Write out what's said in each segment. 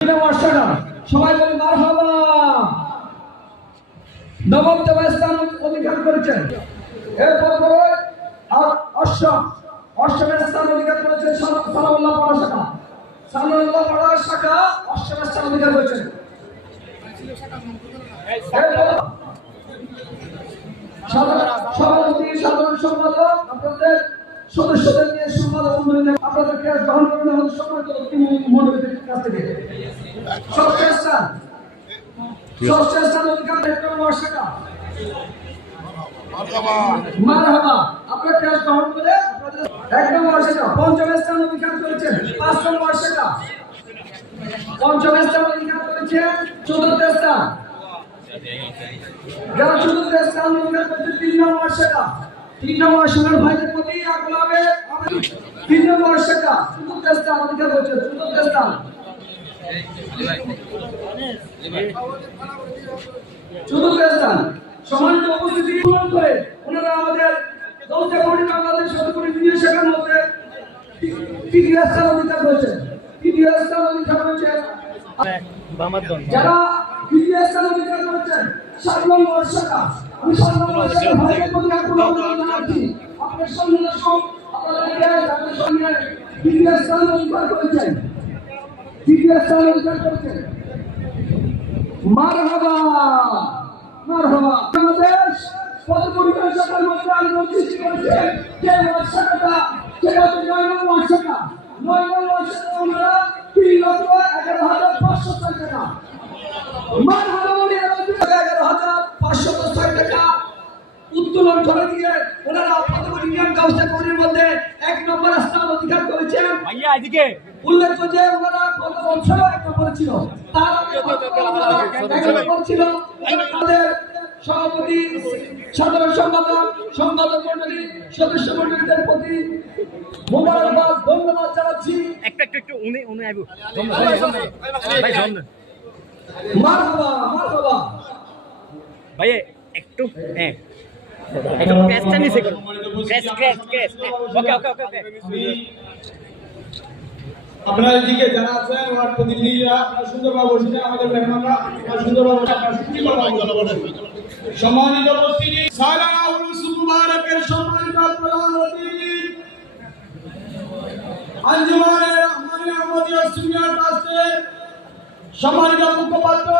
সবাই বলে মারহাবা। নবম স্থান অধিকার করেছেন। এরপর অষ্টম স্থান অধিকার করেছেন সানাউল্লাহ পাড়া শাখা। সানাউল্লাহ পাড়া শাখা অষ্টম স্থান অধিকার করেছেন। সভাপতি সাধারণ সম্পাদক আপনাদের সদস্যদের নিয়ে সম্পাদক আপনাদেরকে গ্রহণ করবেন আমাদের সম্মানিত মন্ডলীর কাছ থেকে। ষষ্ঠ স্থান অধিকার শাখা মারহাবা। আপনার ক্লাস গ্রহণ করে এক নম্বর শাখা। পঞ্চম স্থান অধিকার করেছেন 5 নম্বর শাখা। পঞ্চম স্থান অধিকার করেছেন চতুর্থ স্থান। যারা চতুর্থ স্থান অধিকার করেছেন 3 নম্বর শাখা। 3 নম্বর শাখার ভাইদের প্রতি আগ্রহে 3 নম্বর শাখা চতুর্থ স্থান অধিকার করেছেন। চতুর্থ স্থান চতুর্থ স্থান সম্মানিত উপস্থিতি পূরণ করে ওনারা আমাদের দৌলতে কমিটি বাংলাদেশ সদরপুর ইউনিয়ন শাখার মধ্যে তৃতীয় স্থান অধিকার করেছেন। তৃতীয় স্থান অধিকার করেছেন যারা তৃতীয় স্থান অধিকার করেছেন 7 নম্বর শাখা। আমি 7 নম্বর শাখার ভাইদের প্রতি আগ্রহ জানাচ্ছি আপনাদের সম্মানের আপনাদেরকে আপনাদের সঙ্গে তৃতীয় স্থান অধিকার করেছেন। তৃতীয় স্থান অধিকার করেছেন। মারহাবা মারহাবা। বাংলাদেশ পদপরিবার শাখার মধ্যে আন্দোলন সৃষ্টি করেছেন যে শাখাটা সেটা হচ্ছে 9 নম্বর শাখা। 9 নম্বর শাখা আমরা 3,11,506 টাকা। মারহাবা বলে 11,506 টাকা উত্তোলন করে দিয়ে ওনারা প্রথম ইউনিয়ন কাউন্সিল কমিটির মধ্যে 1 নম্বর স্থান অধিকার করেছেন। ভাইয়া এদিকে উল্লেখ্য যে ওনারা গত বছরও 1 নম্বরে ছিল। তার আগে 1 নম্বর ছিল। আমাদের সভাপতি সাধারণ সম্পাদক মণ্ডলী সদস্য মণ্ডলীদের প্রতি মোবারকবাদ ধন্যবাদ জানাচ্ছি। একটু উনি আইবো মারহাবা মারহাবা ভাই একটু একটু ক্র্যাশটা নিচে করুন। ক্র্যাশ ওকে আপনারা এদিকে যারা আছেন ওয়ার্ড প্রতিনিধিরা আপনারা সুন্দরভাবে বসে আমাদের মেহমানরা সুন্দরভাবে সম্মানিত উপস্থিতি সালানা উরুস মুবারকের সম্মানিত প্রধান অতিথি আঞ্জুমানে রহমানিয়া আহমদিয়া সুনিয়ার ট্রাস্টের সম্মানিত মুখপাত্র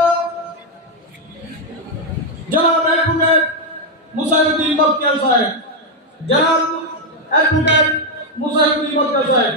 জনাব অ্যাডভোকেট মুসাইউদ্দিন বখতিয়ার সাহেব। জনাব অ্যাডভোকেট মুসাইউদ্দিন বখতিয়ার সাহেব।